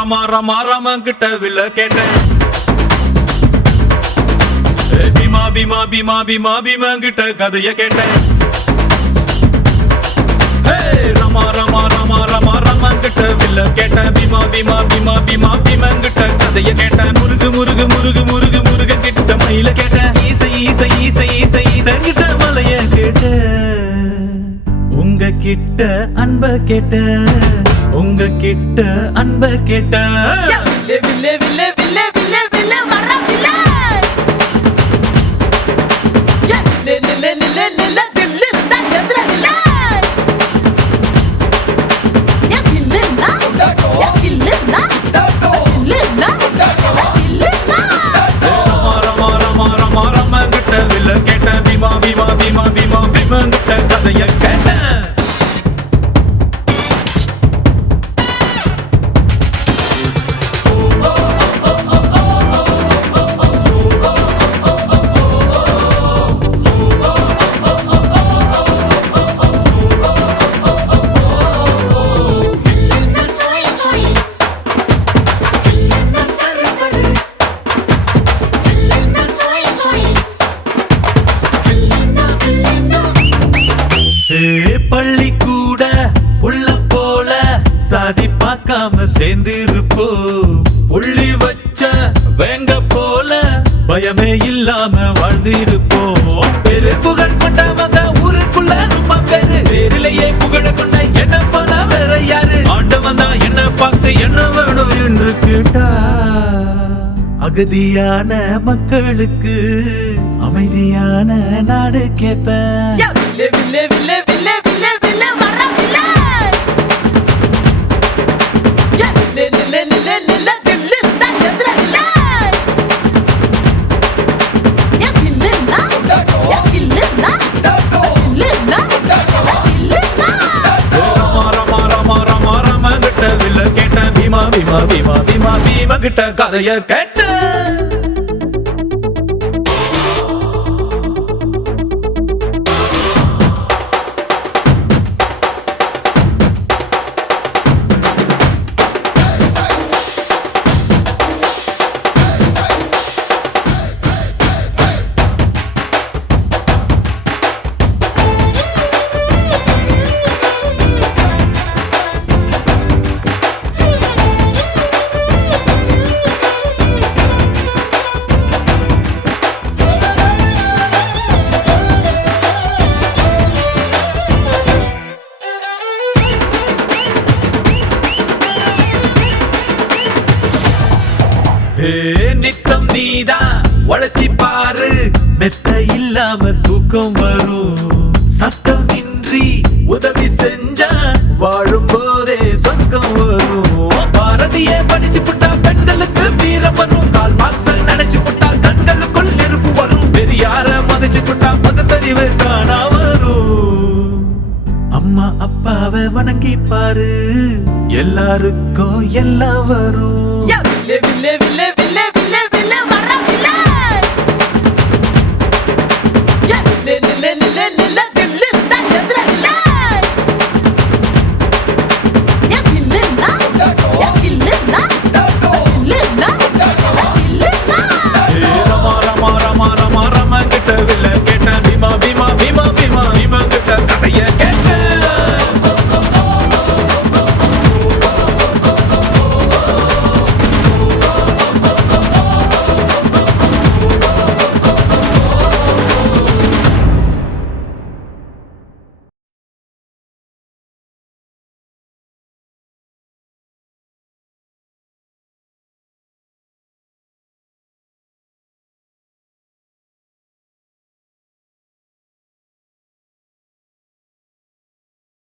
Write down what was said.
ரமா கிட்ட வில்ல கேட்டேன். பீமா கிட்ட கதைய கேட்டேன். ரமா கிட்ட வில்ல கேட்டேன். பீமா கிட்ட கதைய கேட்டேன். முருகு கிட்ட மயில கேட்டேன். ஈச கிட்ட மலைய கேட்டேன். உங்க கிட்ட அன்ப கேட்டேன். உங்க கிட்ட அன்ப கேட்டேன். கிட்ட கதைய கேட்டேன். பள்ளி கூட புள்ள போல சாதி பார்க்காம சேர்ந்திருப்போ. புள்ளி வச்ச வேங்க போல பயமே இல்லாம வாழ்ந்திருப்போம். பெரு புகழ் கொண்டவங்க ஊருக்குள்ள ரொம்ப பேரு. பேரிலேயே புகழ கொண்ட என்ன போல வேற யாரு? ஆண்டவன் தான் என்ன பார்த்து என்ன வேணும் என்று கேட்டா. அகதியான மக்களுக்கு அமைதியான நாடு கேட்பேன். பீமா கிட்ட கதைய கேட்ட. நித்தம் நீதான் உழைச்சி பாரு. மெத்த இல்லாம தூக்கம் வரும். சட்டம் இன்றி உதவி செஞ்சா வாழும் போதே சொர்க்கம் வரும். பாரதியே படிச்சு புட்டா பெண்களுக்கு வீரம் வரும். கால் மார்க்ஸ் நினைச்சு புட்டா கண்களுக்குள் நெருப்பு வரும். பெரியார மதிச்சு புட்டா பகுத்தறிவு காணா வரும். அம்மா அப்பாவை வணங்கி பாரு. எல்லாருக்கும் எல்லாம் வரும். Let